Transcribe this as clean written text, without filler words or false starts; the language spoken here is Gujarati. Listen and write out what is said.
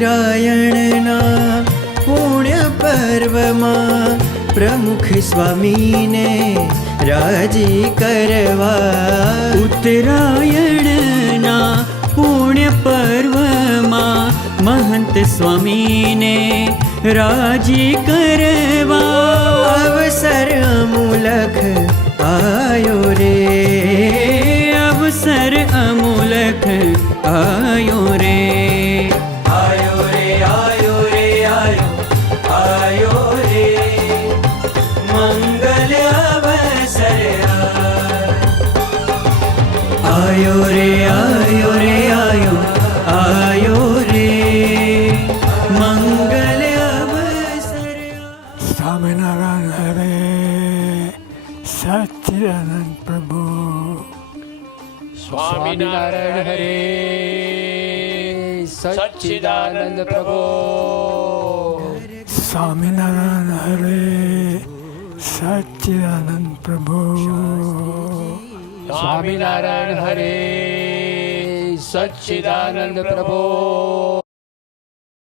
ઉત્તરાયણના પુણ્ય પર્વમાં પ્રમુખ સ્વામીને રાજી કરવા. ઉત્તરાયણના પુણ્ય પર્વમાં મહંત સ્વામીને રાજી કરવા. અવસર અમૂલક આયો રે, અવસર અમૂલક આયો રે. આયો રે, આયો રે, આયો, આયો રે, મંગલ અવસર આયો રે, આયો રે, આયો, આયો રે, મંગલ અવસર. સ્વામિનારાયણ હરે, સચ્ચિદાનંદ પ્રભુ. સ્વામિનારાયણ હરે, સચ્ચિદાનંદ પ્રભુ. સ્વામિનારાયણ હરે, સચ્ચિદાનંદ પ્રભુ. સ્વામિનારાયણ હરે, સચ્ચિદાનંદ પ્રભુ.